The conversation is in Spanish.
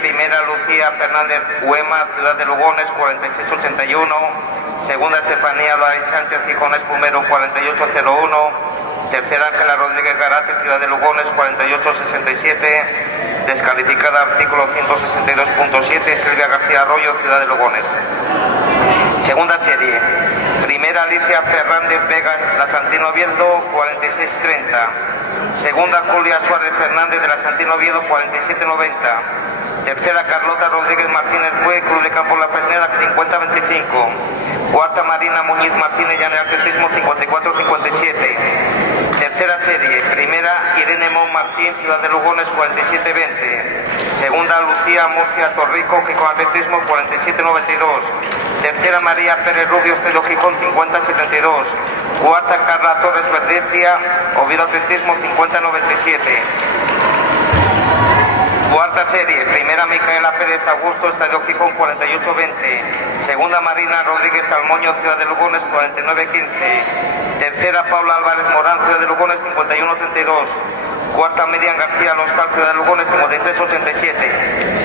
Primera Lucía Fernández Huema, Ciudad de Lugones, 4681. Segunda Estefanía Loaiz Sánchez Gijones Pumero, 4801. Tercera Ángela Rodríguez Garate, Ciudad de Lugones, 4867. Descalificada artículo 162.7, Silvia García Arroyo, Ciudad de Lugones. Segunda serie. Primera Alicia Fernández Vegas, La Santino Oviedo, 4630. Segunda Julia Suárez Fernández de La Santino Oviedo, 4790. Tercera Carlota Rodríguez Martínez Fue, Cruz de Campo La Fresneda, 5025. Cuarta Marina Muñiz Martínez Llanera Atletismo, 5457. Tercera serie. Primera Irene Mon Martín, Ciudad de Lugones, 4720. Segunda Lucía Murcia Torrico, Gijón Atletismo, 4792. Tercera María Pérez Rubio, Estelo Gijón, 5072. Cuarta Carla Torres Verdecia, Oviedo Atletismo, 5097. Cuarta serie. Primera Micaela Pérez Augusto, Estadio Gijón, 4820. Segunda Marina Rodríguez Almoño, Ciudad de Lugones, 4915. Tercera Paula Álvarez Morán, Ciudad de Lugones, 5132. Cuarta Miriam García Loscal, Ciudad de Lugones, 5387.